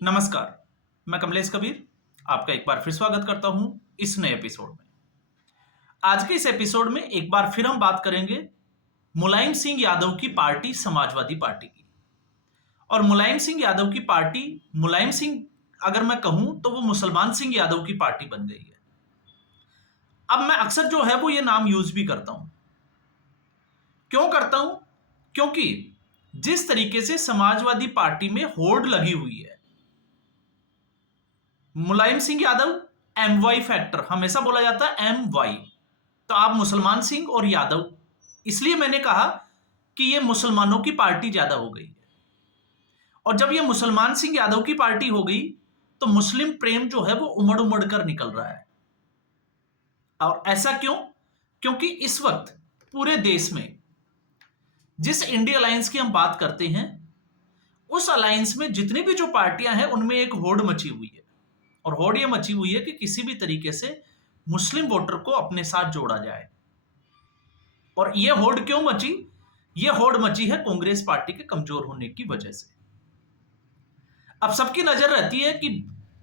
नमस्कार, मैं कमलेश कबीर आपका एक बार फिर स्वागत करता हूं इस नए एपिसोड में। आज के इस एपिसोड में एक बार फिर हम बात करेंगे मुलायम सिंह यादव की पार्टी समाजवादी पार्टी की। और मुलायम सिंह यादव की पार्टी, मुलायम सिंह अगर मैं कहूं तो वो मुसलमान सिंह यादव की पार्टी बन गई है। अब मैं अक्सर जो है वो ये नाम यूज भी करता हूं। क्यों करता हूं? क्योंकि जिस तरीके से समाजवादी पार्टी में होड़ लगी हुई है, Mulayam Singh Yadav M Y factor हमेशा बोला जाता है, एम वाई। तो आप मुसलमान सिंह और यादव, इसलिए मैंने कहा कि ये मुसलमानों की पार्टी ज्यादा हो गई है। और जब ये मुसलमान सिंह यादव की पार्टी हो गई तो मुस्लिम प्रेम जो है वो उमड़ उमड़ कर निकल रहा है। और ऐसा क्यों? क्योंकि इस वक्त पूरे देश में जिस इंडिया अलायंस की हम बात करते हैं, उस अलायंस में जितनी भी जो पार्टियां हैं उनमें एक होड़ मची हुई है। और होड़ ये मची हुई है कि किसी भी तरीके से मुस्लिम वोटर को अपने साथ जोड़ा जाए। और ये होड़ क्यों मची? ये होड़ मची है कांग्रेस पार्टी के कमजोर होने की वजह से। अब सबकी नजर रहती है कि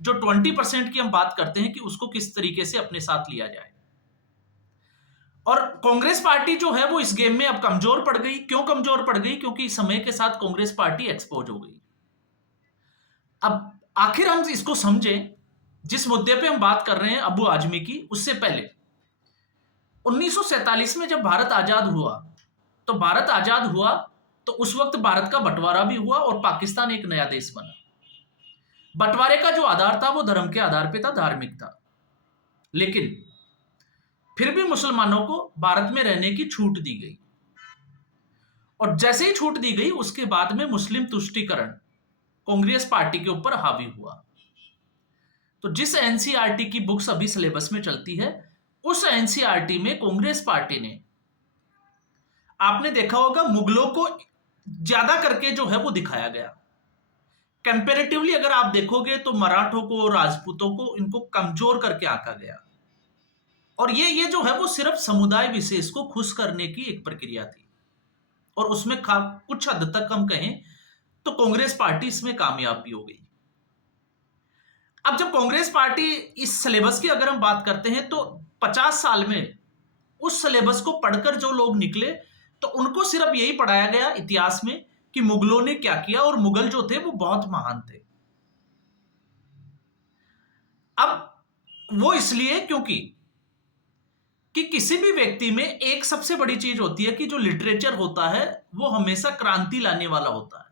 जो 20% की हम बात करते हैं कि उसको किस तरीके से अपने साथ लिया जाए। और कांग्रेस पार्टी जो है वो इस गेम में अब कमजोर पड़ गई। क्यों कमजोर पड़ गई? क्योंकि समय के साथ कांग्रेस पार्टी एक्सपोज हो गई। अब आखिर हम इसको समझें, जिस मुद्दे पे हम बात कर रहे हैं अबू आजमी की, उससे पहले 1947 में जब भारत आजाद हुआ, तो भारत आजाद हुआ तो उस वक्त भारत का बंटवारा भी हुआ और पाकिस्तान एक नया देश बना। बंटवारे का जो आधार था वो धर्म के आधार पे था, धार्मिक था। लेकिन फिर भी मुसलमानों को भारत में रहने की छूट दी गई। और जैसे ही छूट दी गई उसके बाद में मुस्लिम तुष्टीकरण कांग्रेस पार्टी के ऊपर हावी हुआ। तो जिस एनसीईआरटी की बुक्स अभी सिलेबस में चलती है, उस एनसीईआरटी में कांग्रेस पार्टी ने, आपने देखा होगा, मुगलों को ज्यादा करके जो है वो दिखाया गया। कंपैरेटिवली अगर आप देखोगे तो मराठों को, राजपूतों को, इनको कमजोर करके आंका गया। और ये जो है वो सिर्फ समुदाय विशेष को खुश करने की एक प्रक्रिया थी। और उसमें कुछ हद तक हम कहें तो कांग्रेस पार्टी इसमें कामयाब भी हो गई। अब जब कांग्रेस पार्टी इस सिलेबस की अगर हम बात करते हैं तो 50 साल में उस सिलेबस को पढ़कर जो लोग निकले तो उनको सिर्फ यही पढ़ाया गया इतिहास में कि मुगलों ने क्या किया, और मुगल जो थे वो बहुत महान थे। अब वो इसलिए क्योंकि किसी भी व्यक्ति में एक सबसे बड़ी चीज होती है कि जो लिटरेचर होता है वो हमेशा क्रांति लाने वाला होता है।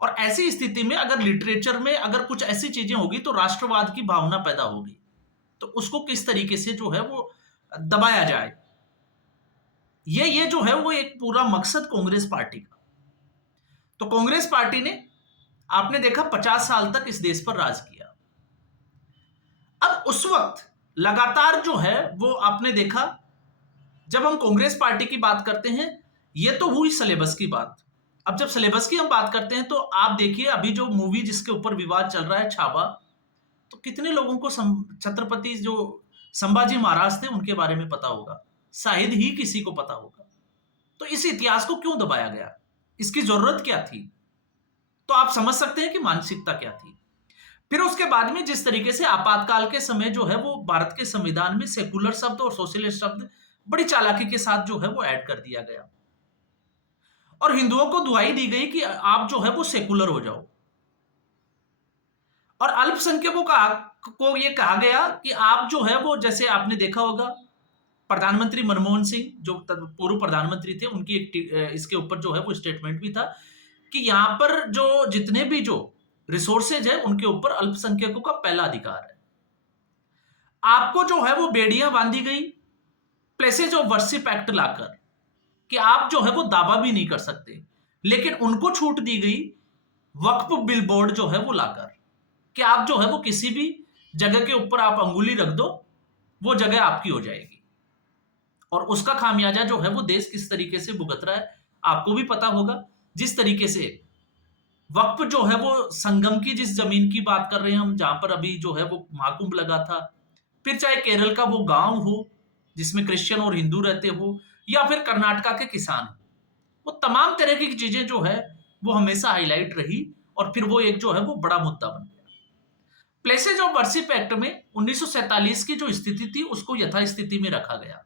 और ऐसी स्थिति में अगर लिटरेचर में अगर कुछ ऐसी चीजें होगी तो राष्ट्रवाद की भावना पैदा होगी। तो उसको किस तरीके से जो है वो दबाया जाए, ये जो है वो एक पूरा मकसद कांग्रेस पार्टी का। तो कांग्रेस पार्टी ने, आपने देखा, 50 साल तक इस देश पर राज किया। अब उस वक्त लगातार जो है वो आपने देखा, जब हम कांग्रेस पार्टी की बात करते हैं, ये तो हुई सिलेबस की बात। अब जब सिलेबस की हम बात करते हैं तो आप देखिए अभी जो मूवी जिसके ऊपर विवाद चल रहा है, छावा, तो कितने लोगों को छत्रपति जो संभाजी महाराज थे उनके बारे में पता होगा? शायद ही किसी को पता होगा। तो इस इतिहास को क्यों दबाया गया? इसकी जरूरत क्या थी? तो आप समझ सकते हैं कि मानसिकता क्या थी। फिर उसके बाद में जिस तरीके से आपातकाल के समय जो है वो भारत के संविधान में सेकुलर शब्द और सोशलिस्ट शब्द बड़ी चालाकी के साथ जो है वो ऐड कर दिया गया। और हिंदुओं को दुहाई दी गई कि आप जो है वो सेकुलर हो जाओ। और अल्पसंख्यकों को ये कहा गया कि आप जो है वो, जैसे आपने देखा होगा, प्रधानमंत्री मनमोहन सिंह जो पूर्व प्रधानमंत्री थे, उनकी एक इसके ऊपर जो है वो स्टेटमेंट भी था कि यहां पर जो जितने भी जो रिसोर्सेज है उनके ऊपर अल्पसंख्यकों का पहला अधिकार है। आपको जो है वो बेड़ियां बांधी गई प्लेसेज ऑफ वर्शिप एक्ट लाकर कि आप जो है वो दावा भी नहीं कर सकते। लेकिन उनको छूट दी गई वक्फ बिल बोर्ड जो है वो लाकर कि आप जो है वो किसी भी जगह के ऊपर आप अंगुली रख दो, वो जगह आपकी हो जाएगी। और उसका खामियाजा जो है वो देश किस तरीके से भुगत रहा है आपको भी पता होगा। जिस तरीके से वक्फ जो है वो संगम की, जिस जमीन की बात कर रहे हैं हम, जहां पर अभी जो है वो महाकुंभ लगा था, फिर चाहे केरल का वो गांव हो जिसमें क्रिश्चियन और हिंदू रहते हो, या फिर कर्नाटका के किसान, वो तमाम तरह की चीजें जो है वो हमेशा हाईलाइट रही। और फिर वो एक जो है वो बड़ा मुद्दा बन गया। प्लेसेज ऑफ वर्शिप एक्ट में 1947 की जो स्थिति थी उसको यथास्थिति में रखा गया।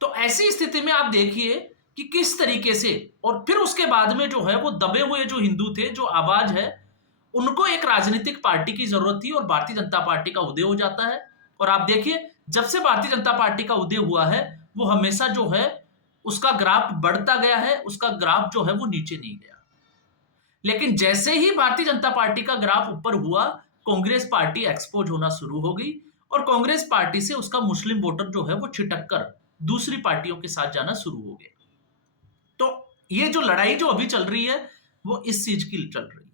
तो ऐसी स्थिति में आप देखिए कि किस तरीके से, और फिर उसके बाद में जो है वो दबे हुए जो हिंदू थे, जो आवाज है, उनको एक राजनीतिक पार्टी की जरूरत थी और भारतीय जनता पार्टी का उदय हो जाता है। और आप देखिए जब से भारतीय जनता पार्टी का उदय हुआ है वो हमेशा जो है उसका ग्राफ बढ़ता गया है, उसका ग्राफ जो है वो नीचे नहीं गया। लेकिन जैसे ही भारतीय जनता पार्टी का ग्राफ ऊपर हुआ, कांग्रेस पार्टी एक्सपोज होना शुरू हो गई और कांग्रेस पार्टी से उसका मुस्लिम वोटर जो है वो छिटक कर दूसरी पार्टियों के साथ जाना शुरू हो गया। तो ये जो लड़ाई जो अभी चल रही है वो इस चीज की चल रही है।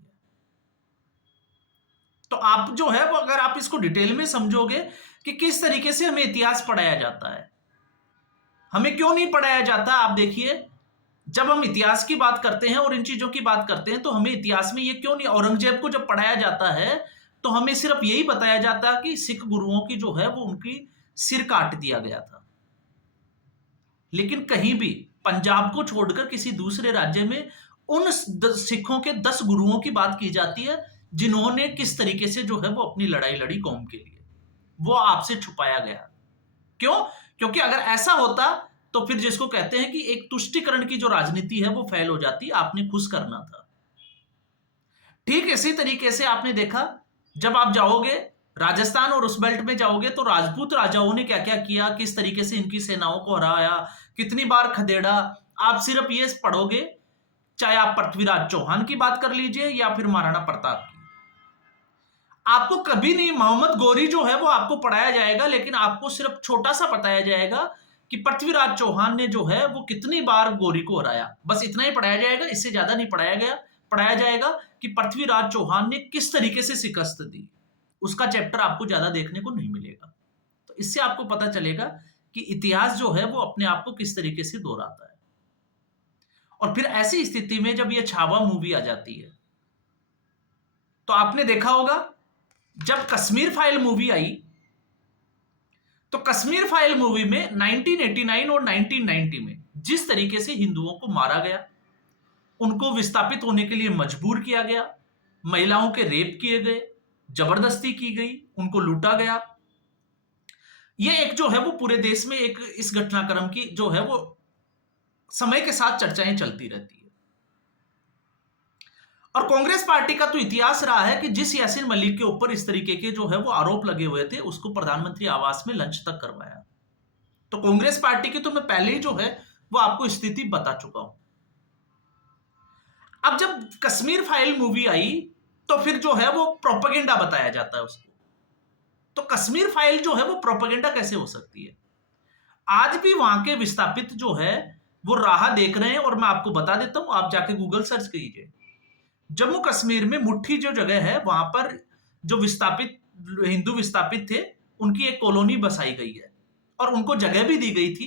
तो आप जो है वो अगर आप इसको डिटेल में समझोगे कि किस तरीके से हमें इतिहास पढ़ाया जाता है, हमें क्यों नहीं पढ़ाया जाता। आप देखिए जब हम इतिहास की बात करते हैं और इन चीजों की बात करते हैं तो हमें इतिहास में ये क्यों नहीं, औरंगजेब को जब पढ़ाया जाता है तो हमें सिर्फ यही बताया जाता है कि सिख गुरुओं की जो है वो उनकी सिर काट दिया गया था। लेकिन कहीं भी पंजाब को छोड़कर किसी दूसरे राज्य में उन सिखों के 10 गुरुओं की बात की जाती है जिन्होंने किस तरीके से जो है वो अपनी लड़ाई लड़ी कौम के लिए, वो आपसे छुपाया गया। क्यों? क्योंकि अगर ऐसा होता तो फिर जिसको कहते हैं कि एक तुष्टिकरण की जो राजनीति है वो फैल हो जाती, आपने खुश करना था। ठीक इसी तरीके से आपने देखा जब आप जाओगे राजस्थान और उस बेल्ट में जाओगे तो राजपूत राजाओं ने क्या क्या किया, किस तरीके से इनकी सेनाओं को हराया, कितनी बार खदेड़ा। आप सिर्फ ये पढ़ोगे, चाहे आप पृथ्वीराज चौहान की बात कर लीजिए या फिर महाराणा प्रताप की, आपको कभी नहीं मोहम्मद गौरी जो है वो आपको पढ़ाया जाएगा, लेकिन आपको सिर्फ छोटा सा बताया जाएगा कि पृथ्वीराज चौहान ने जो है वो कितनी बार गौरी को हराया। बस इतना ही पढ़ाया जाएगा, इससे ज्यादा नहीं पढ़ाया गया। पढ़ाया जाएगा कि पृथ्वीराज चौहान ने किस तरीके से शिकस्त दी, उसका चैप्टर आपको ज्यादा देखने को नहीं मिलेगा। तो इससे आपको पता चलेगा कि इतिहास जो है वो अपने आप को किस तरीके से दोहराता है। और फिर ऐसी स्थिति में जब ये छावा मूवी आ जाती है तो आपने देखा होगा जब कश्मीर फाइल मूवी आई तो कश्मीर फाइल मूवी में 1989 और 1990 में जिस तरीके से हिंदुओं को मारा गया, उनको विस्थापित होने के लिए मजबूर किया गया, महिलाओं के रेप किए गए, जबरदस्ती की गई, उनको लूटा गया, ये एक जो है वो पूरे देश में एक इस घटनाक्रम की जो है वो समय के साथ चर्चाएं चलती रहती है। और कांग्रेस पार्टी का तो इतिहास रहा है कि जिस यासीन मलिक के ऊपर इस तरीके के जो है वो आरोप लगे हुए थे उसको प्रधानमंत्री आवास में लंच तक करवाया। तो कांग्रेस पार्टी की तो मैं पहले ही जो है वो आपको स्थिति बता चुका हूं। अब जब कश्मीर फाइल मूवी आई तो फिर जो है वो प्रोपेगेंडा बताया जाता है उसको। तो कश्मीर फाइल जो है वो प्रोपेगेंडा कैसे हो सकती है? आज भी वहां के विस्थापित जो है वो राह देख रहे हैं। और मैं आपको बता देता हूं, आप जाके गूगल सर्च कीजिए, जम्मू कश्मीर में मुट्ठी जो जगह है वहां पर जो विस्थापित हिंदू विस्थापित थे उनकी एक कॉलोनी बसाई गई है और उनको जगह भी दी गई थी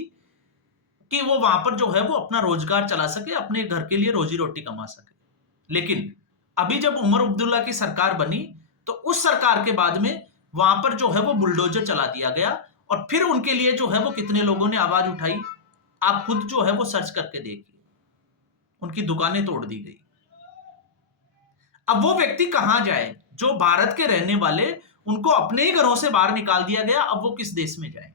कि वो वहां पर जो है वो अपना रोजगार चला सके, अपने घर के लिए रोजी रोटी कमा सके। लेकिन अभी जब उमर अब्दुल्ला की सरकार बनी तो उस सरकार के बाद में वहां पर जो है वो बुलडोजर चला दिया गया और फिर उनके लिए जो है वो कितने लोगों ने आवाज उठाई, आप खुद जो है वो सर्च करके देखिए। उनकी दुकानें तोड़ दी गई। अब वो व्यक्ति कहां जाए जो भारत के रहने वाले, उनको अपने ही घरों से बाहर निकाल दिया गया, अब वो किस देश में जाए?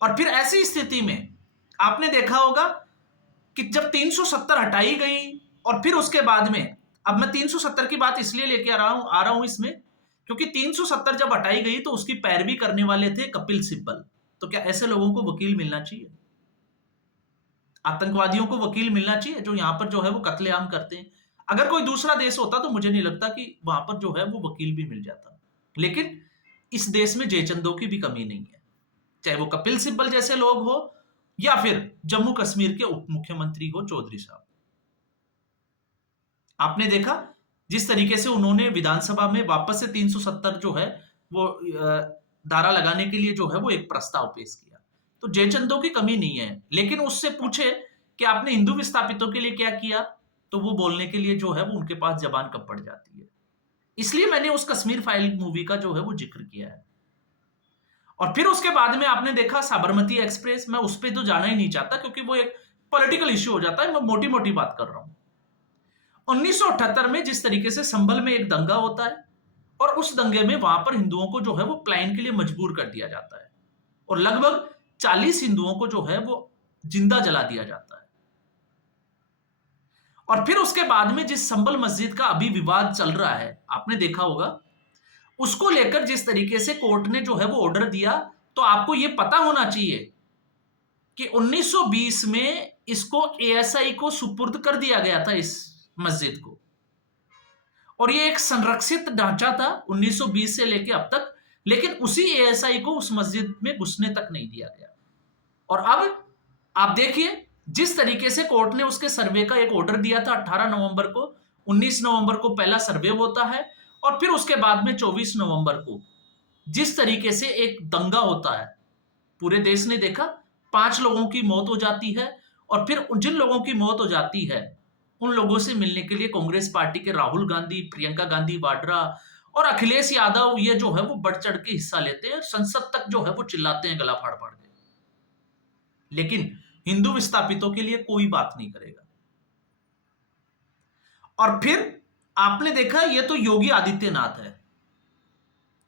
और फिर ऐसी स्थिति में आपने देखा होगा कि जब 370 हटाई गई और फिर उसके बाद में, अब मैं 370 की बात इसलिए लेके आ रहा हूं इसमें क्योंकि 370 जब हटाई गई तो उसकी पैरवी करने वाले थे कपिल सिब्बल। तो क्या ऐसे लोगों को वकील मिलना चाहिए? आतंकवादियों को वकील मिलना चाहिए जो यहां पर जो है वो कत्लेआम करते हैं? अगर कोई दूसरा देश होता तो मुझे नहीं लगता कि वहां पर जो है वो वकील भी मिल जाता। लेकिन इस देश में जयचंदों की भी कमी नहीं है, चाहे वो कपिल सिब्बल जैसे लोग हो या फिर जम्मू कश्मीर के उप मुख्यमंत्री हो चौधरी साहब। आपने देखा जिस तरीके से उन्होंने विधानसभा में वापस से 370 जो है वो धारा लगाने के लिए जो है वो एक प्रस्ताव पेश किया। तो जयचंदों की कमी नहीं है। लेकिन उससे पूछे कि आपने हिंदू विस्थापितों के लिए क्या किया, तो वो बोलने के लिए जो है वो उनके पास जबान कब पड़ जाती है। इसलिए मैंने उस कश्मीर फाइल मूवी का जो है वो जिक्र किया है। और फिर उसके बाद में आपने देखा साबरमती एक्सप्रेस, मैं उस पर तो जाना ही नहीं चाहता क्योंकि वो एक पॉलिटिकल इश्यू हो जाता है, मैं मोटी मोटी बात कर रहा हूं। 1978 में जिस तरीके से संभल में एक दंगा होता है और उस दंगे में वहां पर हिंदुओं को जो है वो पलायन के लिए मजबूर कर दिया जाता है और लगभग 40 हिंदुओं को जो है वो जिंदा जला दिया जाता है। और फिर उसके बाद में जिस संभल मस्जिद का अभी विवाद चल रहा है, आपने देखा होगा, उसको लेकर जिस तरीके से कोर्ट ने जो है वो ऑर्डर दिया, तो आपको यह पता होना चाहिए कि 1920 में इसको एएसआई को सुपुर्द कर दिया गया था इस मस्जिद को, और ये एक संरक्षित ढांचा था 1920 से लेकर अब तक, लेकिन उसी एएसआई को उस मस्जिद में घुसने तक नहीं दिया गया। और अब आप देखिए जिस तरीके से कोर्ट ने उसके सर्वे का एक ऑर्डर दिया था 18 नवंबर को, 19 नवंबर को पहला सर्वे होता है और फिर उसके बाद में 24 नवंबर को जिस तरीके से एक दंगा होता है, पूरे देश ने देखा, 5 लोगों की मौत हो जाती है और फिर जिन लोगों की मौत हो जाती है उन लोगों से मिलने के लिए कांग्रेस पार्टी के राहुल गांधी, प्रियंका गांधी वाड्रा और अखिलेश यादव ये जो है वो बढ़ चढ़ के हिस्सा लेते हैं, संसद तक जो है वो चिल्लाते हैं गला फाड़ फाड़ के, लेकिन हिंदू विस्थापितों के लिए कोई बात नहीं करेगा। और फिर आपने देखा ये तो योगी आदित्यनाथ है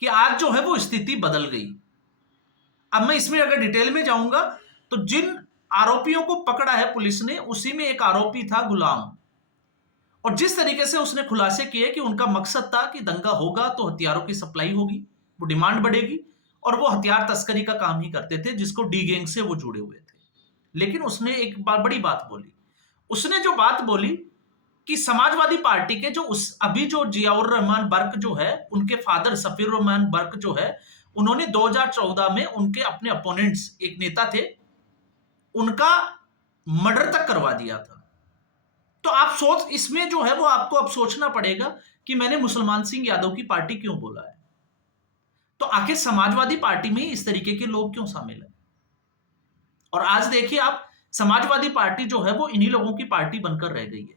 कि आज जो है वो स्थिति बदल गई। अब मैं इसमें अगर डिटेल में जाऊंगा तो जिन आरोपियों को पकड़ा है पुलिस ने, उसी में एक आरोपी था गुलाम, और जिस तरीके से उसने खुलासे किए कि उनका मकसद था कि दंगा होगा तो हथियारों की सप्लाई होगी, वो डिमांड बढ़ेगी, और वो हथियार तस्करी का काम ही करते थे जिसको डी गैंग से वो जुड़े हुए थे। लेकिन उसने एक बड़ी बात बोली, उसने जो बात बोली कि समाजवादी पार्टी के जो अभी जो जियाउर रहमान बर्क जो है, उनके फादर सफीर रहमान बर्क जो है, उन्होंने 2014 में उनके अपने अपोनेंट्स एक नेता थे, उनका मर्डर तक करवा दिया था। तो आप सोच, इसमें जो है वो आपको अब सोचना पड़ेगा कि मैंने मुसलमान सिंह यादव की पार्टी क्यों बोला है, तो आखिर समाजवादी पार्टी में इस तरीके के लोग क्यों शामिल है। और आज देखिए आप, समाजवादी पार्टी जो है वो इन्हीं लोगों की पार्टी बनकर रह गई है,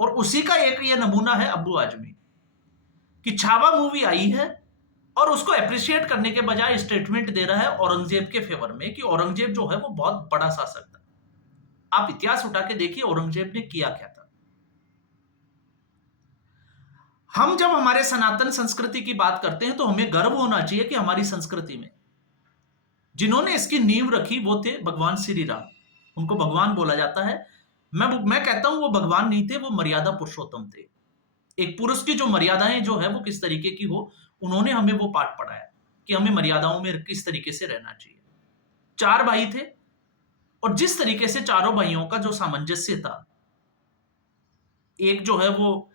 और उसी का एक ये नमूना है अब्बू आजमी कि छावा मूवी आई है और उसको अप्रिशिएट करने के बजाय स्टेटमेंट दे रहा है औरंगजेब के फेवर में कि औरंगजेब जो है वो बहुत बड़ा शासक था। आप इतिहास उठा के देखिए औरंगजेब ने किया क्या था। हम जब हमारे सनातन संस्कृति की बात करते हैं तो हमें गर्व होना चाहिए कि हमारी संस्कृति में जिन्होंने इसकी नींव रखी वो थे भगवान श्री राम, उनको भगवान बोला जाता है। मैं कहता हूं वो भगवान नहीं थे, वो मर्यादा पुरुषोत्तम थे। एक पुरुष की जो मर्यादाएं जो है वो किस तरीके की हो, उन्होंने हमें वो पाठ पढ़ाया कि हमें मर्यादाओं में किस तरीके से रहना चाहिए। 4 भाई थे और जिस तरीके से चारों भाइयों का जो सामंजस्य था, एक जो है वो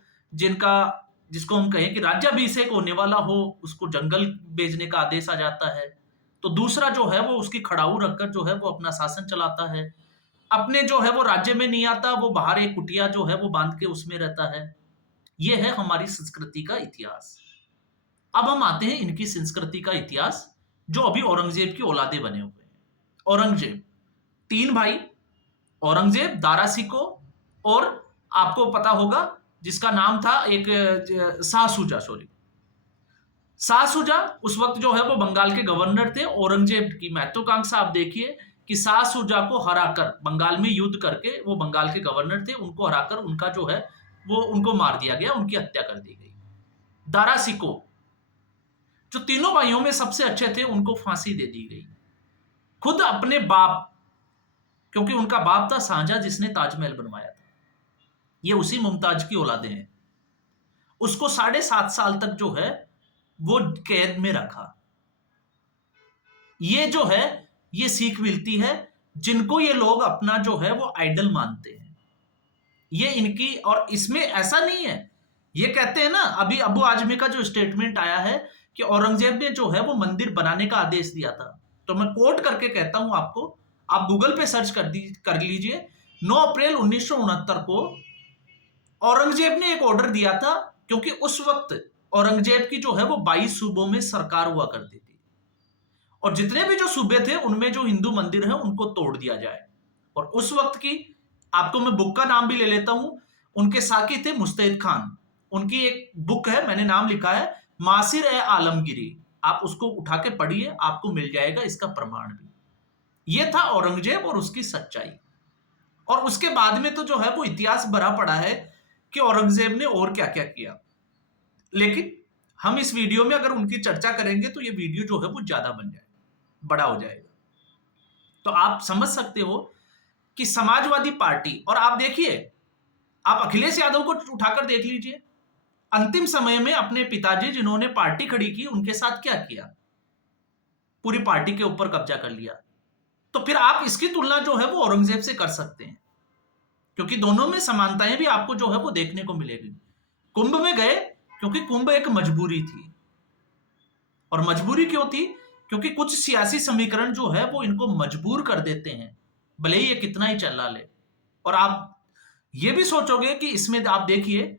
जिसको हम कहें कि राज्याभिषेक होने वाला हो उसको जंगल भेजने का आदेश आ जाता है, तो दूसरा जो है वो उसकी खड़ाऊ रखकर जो है वो अपना शासन चलाता है, अपने जो है वो राज्य में नहीं आता, वो बाहर एक कुटिया जो है वो बांध के उसमें रहता है। ये है हमारी संस्कृति का इतिहास। अब हम आते हैं इनकी संस्कृति का इतिहास, जो अभी औरंगजेब की औलादे बने हुए हैं। औरंगजेब 3 भाई, औरंगजेब, दारा सिको और आपको पता होगा जिसका नाम था एक शाह शुजा, शाह शुजा उस वक्त जो है वो बंगाल के गवर्नर थे। औरंगजेब की महत्वाकांक्षा आप देखिए कि शाह शुजा को हराकर, बंगाल में युद्ध करके, वो बंगाल के गवर्नर थे, उनको हराकर उनका जो है वो उनको मार दिया गया, उनकी हत्या कर दी गई। दारा सिको जो तीनों भाइयों में सबसे अच्छे थे, उनको फांसी दे दी गई। खुद अपने बाप, क्योंकि उनका बाप था शाहजहां जिसने ताजमहल बनवाया था, ये उसी मुमताज की औलादे हैं, उसको 7.5 साल तक जो है वो कैद में रखा। ये जो है ये सीख मिलती है जिनको ये लोग अपना जो है वो आइडल मानते हैं, ये इनकी। और इसमें ऐसा नहीं है, ये कहते हैं ना, अभी अबू आजमी का जो स्टेटमेंट आया है कि औरंगजेब ने जो है वो मंदिर बनाने का आदेश दिया था, तो मैं कोट करके कहता हूं आपको, आप गूगल पे सर्च कर लीजिए। 9 अप्रैल 1969 को औरंगजेब ने एक ऑर्डर दिया था, क्योंकि उस वक्त औरंगजेब की जो है वो 22 सूबों में सरकार हुआ करती थी, और जितने भी जो सूबे थे उनमें जो हिंदू मंदिर है उनको तोड़ दिया जाए। और उस वक्त की, आपको मैं बुक का नाम भी ले लेता हूं, उनके साकी थे मुस्तैद खान, उनकी एक बुक है, मैंने नाम लिखा है मासिर ए आलमगिरी, आप उसको उठा के पढ़िए, आपको मिल जाएगा इसका प्रमाण भी। यह था औरंगजेब और उसकी सच्चाई। और उसके बाद में तो जो है वो इतिहास भरा पड़ा है कि औरंगजेब ने और क्या क्या किया, लेकिन हम इस वीडियो में अगर उनकी चर्चा करेंगे तो ये वीडियो जो है वो ज्यादा बन जाएगा, बड़ा हो जाएगा। तो आप समझ सकते हो कि समाजवादी पार्टी, और आप देखिए, आप अखिलेश यादव को उठाकर देख लीजिए, अंतिम समय में अपने पिताजी जिन्होंने पार्टी खड़ी की उनके साथ क्या किया, पूरी पार्टी के ऊपर कब्जा कर लिया। तो फिर आप इसकी तुलना जो है वो औरंगजेब से कर सकते हैं, क्योंकि दोनों में समानताएं भी आपको जो है वो देखने को मिलेगी। कुंभ में गए क्योंकि कुंभ एक मजबूरी थी, और मजबूरी क्यों थी? क्योंकि कुछ सियासी समीकरण जो है वो इनको मजबूर कर देते हैं, भले ही ये कितना ही चला ले। और आप ये भी सोचोगे कि इसमें आप देखिए,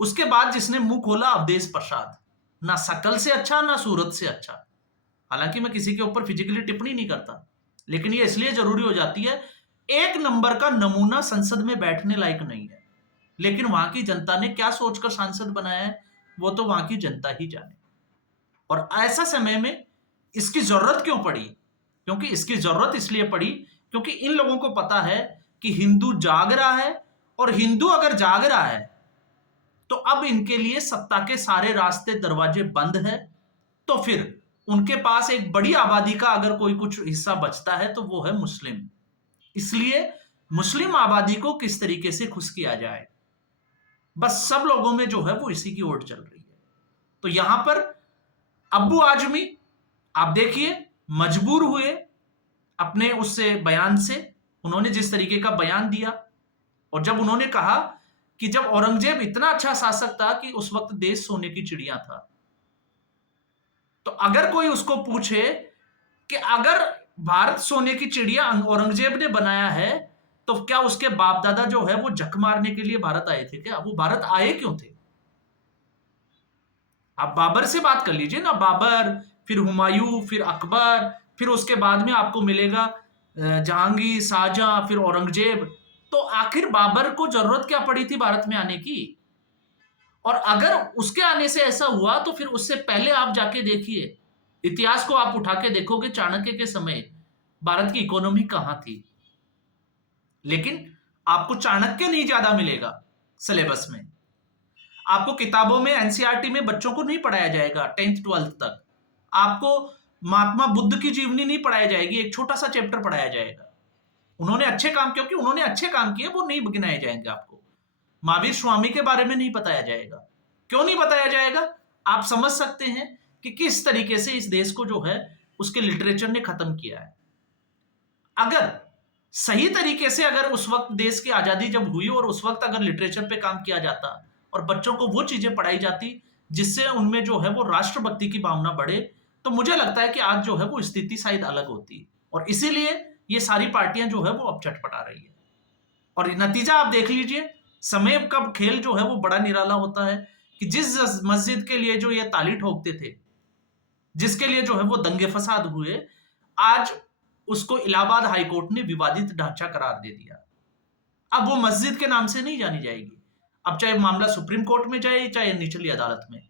उसके बाद जिसने मुंह खोला अवधेश प्रसाद, ना शकल से अच्छा ना सूरत से अच्छा। हालांकि मैं किसी के ऊपर फिजिकली टिप्पणी नहीं करता, लेकिन ये इसलिए जरूरी हो जाती है, एक नंबर का नमूना संसद में बैठने लायक नहीं है, लेकिन वहां की जनता ने क्या सोचकर सांसद बनाया है वो तो वहां की जनता ही जाने। और ऐसा समय में इसकी जरूरत क्यों पड़ी? क्योंकि इसकी जरूरत इसलिए पड़ी क्योंकि इन लोगों को पता है कि हिंदू जाग रहा है, और हिंदू अगर जाग रहा है तो अब इनके लिए सत्ता के सारे रास्ते दरवाजे बंद है। तो फिर उनके पास एक बड़ी आबादी का अगर कोई कुछ हिस्सा बचता है तो वो है मुस्लिम। इसलिए मुस्लिम आबादी को किस तरीके से खुश किया जाए, बस सब लोगों में जो है वो इसी की ओर चल रही है। तो यहां पर अब्बू आजमी आप देखिए मजबूर हुए अपने उससे बयान से, उन्होंने जिस तरीके का बयान दिया, और जब उन्होंने कहा कि जब औरंगजेब इतना अच्छा शासक था कि उस वक्त देश सोने की चिड़िया था, तो अगर कोई उसको पूछे कि अगर भारत सोने की चिड़िया औरंगजेब ने बनाया है तो क्या उसके बाप दादा जो है वो झक मारने के लिए भारत आए थे क्या? वो भारत आए क्यों थे? आप बाबर से बात कर लीजिए ना, बाबर, फिर हुमायूं, फिर अकबर, फिर उसके बाद में आपको मिलेगा जहांगीर, शाहजहां, फिर औरंगजेब। तो आखिर बाबर को जरूरत क्या पड़ी थी भारत में आने की? और अगर उसके आने से ऐसा हुआ तो फिर उससे पहले आप जाके देखिए, इतिहास को आप उठा के देखोगे, चाणक्य के समय भारत की इकोनॉमी कहां थी। लेकिन आपको चाणक्य नहीं ज्यादा मिलेगा सिलेबस में, आपको किताबों में एनसीईआरटी में बच्चों को नहीं पढ़ाया जाएगा 10th 12th तक। आपको महात्मा बुद्ध की जीवनी नहीं पढ़ाई जाएगी, एक छोटा सा चैप्टर पढ़ाया जाएगा। उन्होंने अच्छे काम, क्योंकि उन्होंने अच्छे काम किए, वो नहीं गिनाए जाएंगे आपको। महावीर स्वामी के बारे में नहीं बताया जाएगा। क्यों नहीं बताया जाएगा? आप समझ सकते हैं कि किस तरीके से इस देश को जो है उसके लिटरेचर ने खत्म किया है। अगर सही तरीके से अगर उस वक्त देश की आजादी जब हुई और उस वक्त अगर लिटरेचर पे काम किया जाता और बच्चों को वो चीजें पढ़ाई जाती जिससे उनमें जो है वो राष्ट्रभक्ति की भावना बढ़े, तो मुझे लगता है कि आज जो है वो स्थिति शायद अलग होती। और इसीलिए ये सारी पार्टियां जो है वो अब चटपटा रही है। और नतीजा आप देख लीजिए, समय का खेल जो है वो बड़ा निराला होता है कि जिस मस्जिद के लिए जो ये ताली ठोकते थे, जिसके लिए जो है वो दंगे फसाद हुए, आज उसको इलाहाबाद हाईकोर्ट ने विवादित ढांचा करार दे दिया। अब वो मस्जिद के नाम से नहीं जानी जाएगी। अब चाहे मामला सुप्रीम कोर्ट में जाए चाहे निचली अदालत में,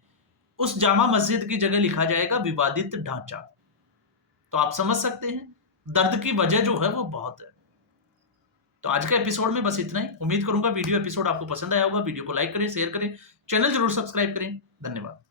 उस जामा मस्जिद की जगह लिखा जाएगा विवादित ढांचा। तो आप समझ सकते हैं दर्द की वजह जो है वो बहुत है। तो आज के एपिसोड में बस इतना ही। उम्मीद करूंगा वीडियो एपिसोड आपको पसंद आया होगा। वीडियो को लाइक करें, शेयर करें, चैनल जरूर सब्सक्राइब करें। धन्यवाद।